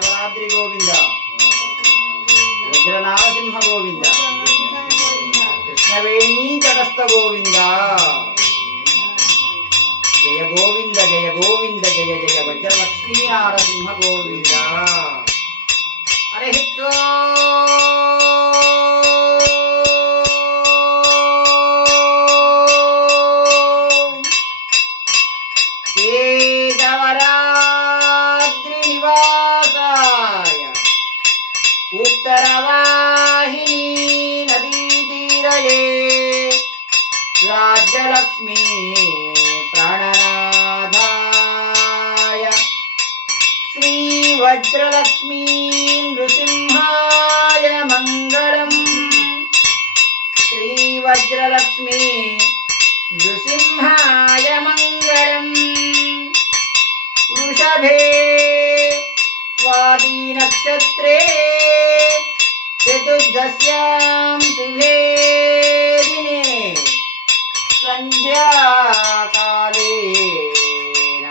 కృష్ణవరాద్రి గోవింద వజ్ర నారసింహ గోవింద కృష్ణవేణీ తటస్థ గోవింద జయ గోవింద జయ గోవింద జయ జయ వజ్రలక్ష్మీ నారసింహ గోవింద. హరి కేశవరాద్రి నివాసాయ ఉత్తరవాహిని నదీ తీరయే రాజ్యలక్ష్మీ ప్రాణనాథాయ శ్రీ వజ్రలక్ష్మీ నృసింహాయ మంగళం. శ్రీ వజ్రలక్ష్మీ నృసింహాయ మంగళం. వృషభే స్వాతి నక్షత్రే చతుర్దశ్యాం శుభే దినే సంధ్యాకాలేన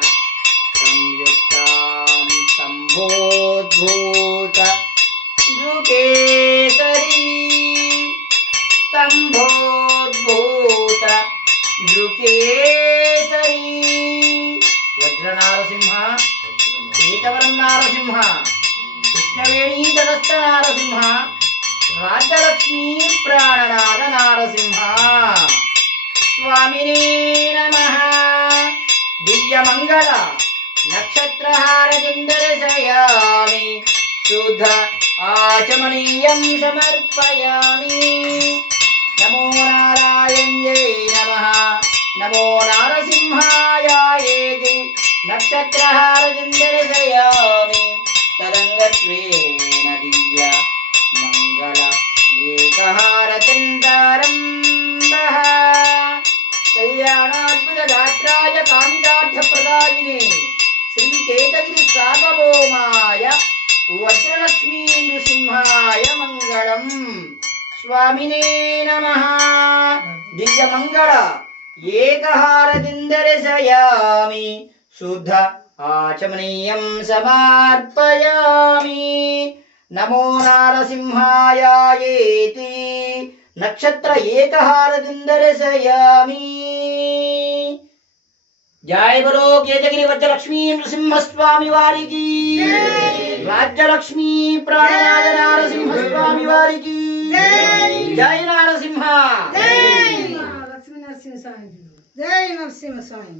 సంయుక్తాం సంభోద్భూత నృకేసరీ సంభోద్భూత నృకేసరీ. వజ్రనారసింహ పీతవరం నారసింహ కృష్ణవేణీ తటస్థ నారసింహ రాజ్యలక్ష్మీ ప్రాణనాథ నారసింహ. స్వామినే నమః. దివ్యమంగళ నక్షత్రహారతిం దర్శయామి శుద్ధ ఆచమనీయం సమర్పయామి. నమో నారాయణ్యై నమః. నమో నారసింహాయేతి నక్షత్రహారతిం దర్శయామి తదంగత్వేన దివ్య మంగళ ఏకహారతిం ప్రారంభః. కళ్యాణాద్భుత గాత్రాయ కామితార్థప్రదాయినే శ్రీకేతగిరి సార్వభౌమాయ వజ్రలక్ష్మీ నృసింహాయ మంగళం. స్వామినే నమః. దివ్యమంగళ ఏకహారతిం దర్శయామి శుద్ధ ఆచమనీయం సమర్పయామి. నమో నారసింహాయేతి నక్షత్ర ఏకహారతిం దర్శయామి. జయ బలో కేతగిరి వజ్రలక్ష్మీ నృసింహస్వామి వారికి, రాజ్యలక్ష్మీ ప్రాణనాథ నారసింహ స్వామి వారికి జయ నారసింహ. లక్ష్మీ నరసింహ స్వామి జై నరసింహ స్వామి.